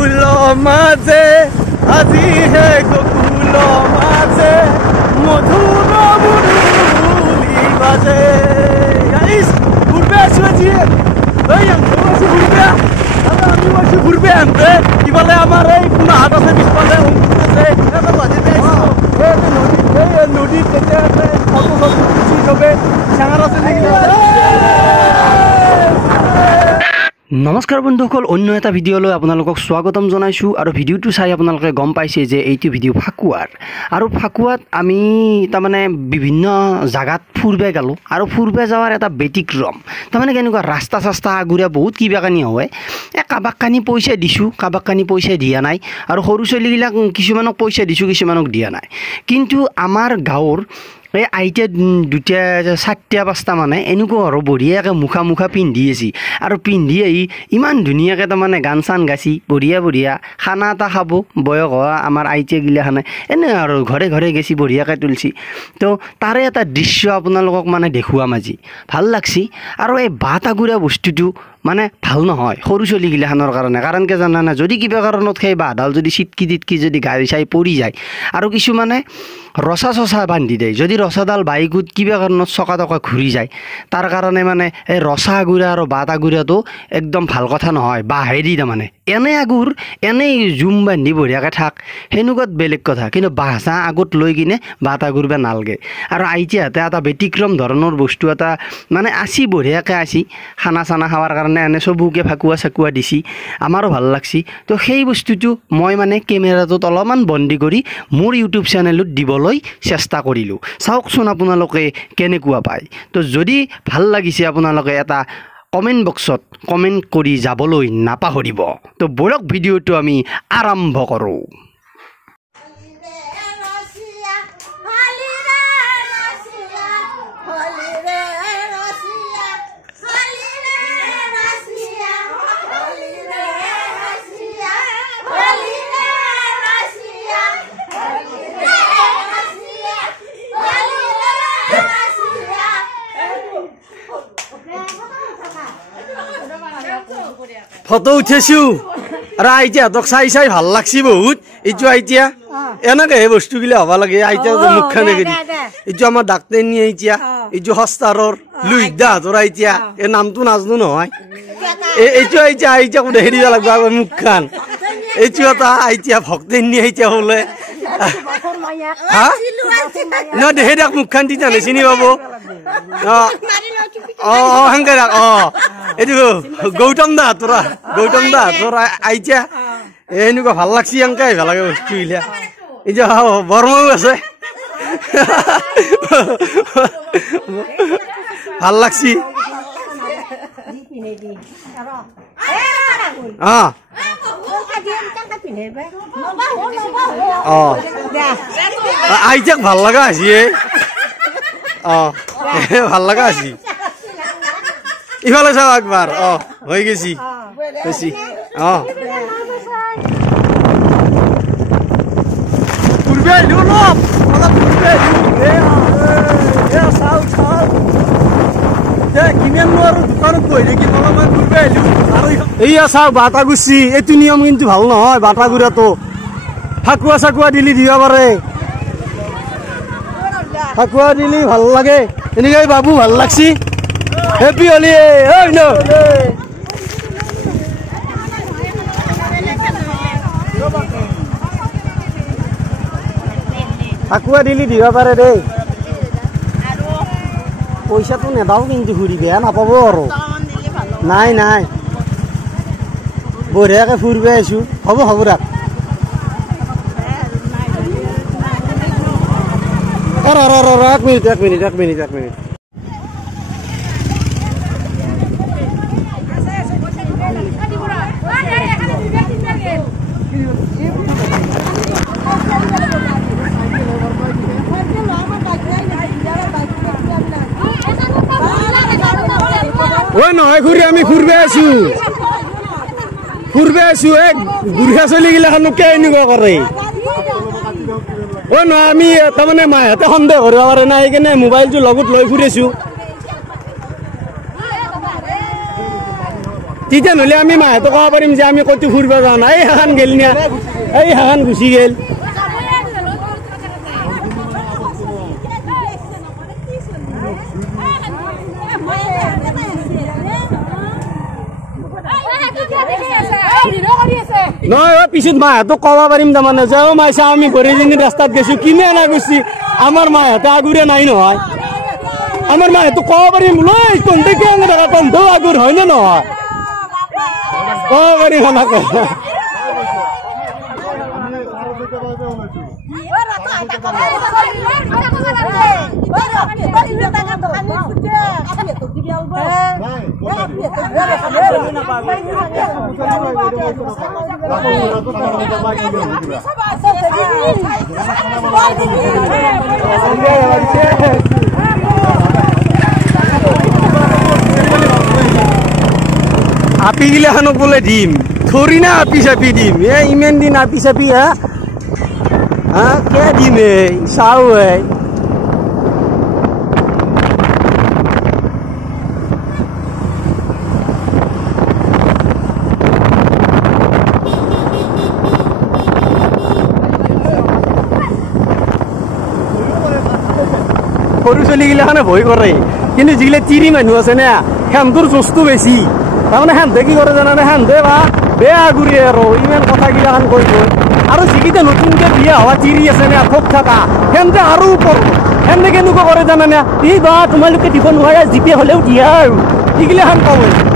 ফুল মাঝে আজি হে গকুল মাঝে মধুর মুরলি বাজে গাইস ঘুরবে আসো আজি এই আমি ঘুরবে আমি বসে ঘুরবে আনতে কি বলে আমার এই কোন হাত আছে পিছনে আছে এটা বাজে দেইছো এই নদী কেটে আছে ফটো ফটো কিছু হবে সাঙ্গার আছে নাকি নমস্কাৰ বন্ধুসকল অন্য এটা ভিডিঅ'লৈ আপোনালোকক স্বাগতম জনাইছো আৰু ভিডিঅ'টো চাই আপোনালোকে গম পাইছে যে এইটো ভিডিঅ' ফাকুৱাৰ আৰু ফাকুৱাত আমি তাৰমানে বিভিন্ন জাগাত ফুৰবে গ'লো আৰু ফুৰবে যাৱাৰ এটা ব্যতিক্ৰম তাৰমানে কেনেকুৱা ৰাস্তা চাস্তা আগুৰা বহুত কিবা কানি হয় কাবাক কানি পইচা দিছোঁ কাবাক কানি পইচা দিয়া নাই আৰু সৰু ছোৱালীবিলাক কিছুমানক পইচা দিছোঁ কিছুমানক দিয়া নাই কিন্তু আমাৰ গাঁৱৰ এই আইতা দুটা চাৰিটা পাঁচটা মানে এনেকুৱা আৰু বঢ়িয়াকৈ মুখা মুখা পিন্ধি আছে আৰু পিন্ধি আহি ইমান ধুনীয়াকৈ তাৰমানে গান চান গাইছি বঢ়িয়া খানা এটা খাব বয়স হোৱা আমাৰ আইতাগিলাখানে এনে আৰু ঘৰে ঘৰে গেছি বঢ়িয়াকৈ তুলছি তো তাৰে এটা দৃশ্য আপোনালোকক মানে দেখুৱাম আজি ভাল লাগছি আৰু এই বাট আগুৰা বস্তুটো মানে ভাল নহয় সৰু ছোৱালীগিলাখানৰ কাৰণে কাৰণ কি জানানে যদি কিবা কাৰণত সেই বাঁহডাল যদি চিটকি যদি গাড়ী চাই পৰি যায় আৰু কিছুমানে ৰচা চচা বান্ধি দিয়ে যদি ৰচাডাল বাইকত কিবা কাৰণত চকা টকা ঘূৰি যায় তাৰ কাৰণে মানে এই ৰচা আগুৰা আৰু বাট আগুৰাটো একদম ভাল কথা নহয় বাঁহেদি তাৰমানে এনে আগুৰ এনেই জুম বান্ধি বঢ়িয়াকৈ থাক সেনেকুৱাত বেলেগ কথা কিন্তু বাঁহ চাহ আগত লৈ কিনে বাট আগুৰিব নালাগে আৰু আইতাহঁতে এটা ব্যতিক্ৰম ধৰণৰ বস্তু এটা মানে আছি বঢ়িয়াকৈ আছি খানা চানা খাৱাৰ কাৰণে এনে চবুকে ফাকুৱা চাকুৱা দিছি আমাৰো ভাল লাগছি তো সেই বস্তুটো মই মানে কেমেৰাটোত অলপমান বন্দী কৰি মোৰ ইউটিউব চেনেলত দিবলৈ চেষ্টা কৰিলোঁ চাওকচোন আপোনালোকে কেনেকুৱা পায় তো যদি ভাল লাগিছে আপোনালোকে এটা কমেণ্ট বক্সত কমেণ্ট কৰি যাবলৈ নাপাহৰিব তো বলক ভিডিঅ'টো আমি আৰম্ভ কৰোঁ ফটো উঠিছোঁ আৰু আইতাহঁতক চাই চাই ভাল লাগছি বহুত এইটো আইতা এনেকে সেই বস্তুগিলা হ'ব লাগে আইতা মুখখান এৰি এইটো আমাৰ ডাক্তৰনী আইতা এইটো হস্তাৰৰ লুইদাহঁতৰ আইতা এই নামটো নাজানো নহয় এইটো আইতাক দেখি দিব লাগিব আগৰ মুখখান এইটো এটা আইতা ভক্তনী আইতা বোলে হা নহয় দেখি দিয়ক মুখখান তেতিয়া চিনি পাব সেনেকে ৰাখ এইটো গৌতম দা তোৰা আইতা এনেকুৱা ভাল লাগছি এনেকে আহিব লাগে বস্তুগিলা এতিয়া বৰমাও আছে ভাল লাগছি আইতাক ভাল লগা আছি ভাল লগা আছি ইফালে চাও একবার হয়ে গেছি ঘুরবে দোকানত বহি থাকি অলপমান ঘুরবে আহিলো আৰু এইয়া চাও বাটা গুচি এইটো নিয়ম কিন্তু ভাল নহয় বাটা গুড়াটো ফাকুৱা চাকুৱা দিলি দিব পাৰে ফাকুৱা দিলি ভাল লাগে এনেকৈ বাবু ভাল লাগছি হেপি হলি ফাকুৱা দিলি দিব পাৰে দেই পইচাটো নেদাও কিন্তু ঘূৰি বেয়া নাপাব আৰু নাই বঢ়িয়াকৈ ফুৰিব আহিছোঁ হ'ব ৰাখ এক মিনিট নহয় ঘূৰি আমি ফুৰিব আছোঁ এক বুঢ়া চলিগিলাখানকে এনেকুৱা কৰে নহয় আমি তাৰমানে মাহঁতে সন্দেহ কৰিব পাৰে না সেইকাৰণে মোবাইলটো লগত লৈ ফুৰিছোঁ তেতিয়া নহ'লে আমি মাহঁতো ক'ব পাৰিম যে আমি ক'তো ফুৰিব যাওঁ নাই এই হাখান গেল নিয়া এই হাখান গুচি গেল নহয় পিছত মাহঁতক ক'ব পাৰিম তাৰমানে যে অ' মাই চাওঁ আমি ঘৰেজনী ৰাস্তাত গৈছোঁ কিনে এনা গৈছি আমাৰ মাহঁতে আগুৰে নাই নহয় আমাৰ মাহঁতক ক'ব পাৰিম লৈ তহঁতে কিয় এনেকৈ তহঁতেও আগুৰ হয়নে নহয় ক'ব পাৰিম সেনেকৈ আপি গিলাখানক বোলে দিম থৰি না আপি চাপি দিম ইমান দিন আপি চাপি হা কে দিম চাও সৰু চলিগিলাখানে ভয় কৰে কিন্তু যিগিলা তিৰি মানুহ আছে না সেহঁতৰ জোচটো বেছি তাৰমানে সেহঁতে কি কৰে জানানে সেহঁতে বা বেয়া ঘূৰি আৰু ইমান কথাগিলাখান কৈ গ'ল আৰু যিকেইটা নতুনকৈ বিয়া হোৱা তিৰি আছে না থক থকা সেহঁতে আৰু ওপৰত সেহঁতে কেনেকুৱা কৰে জানানে এই বা তোমালোকে দিব নোৱাৰা জিপে হ'লেও দিয়া আৰু সেইগিলাখান ক'ব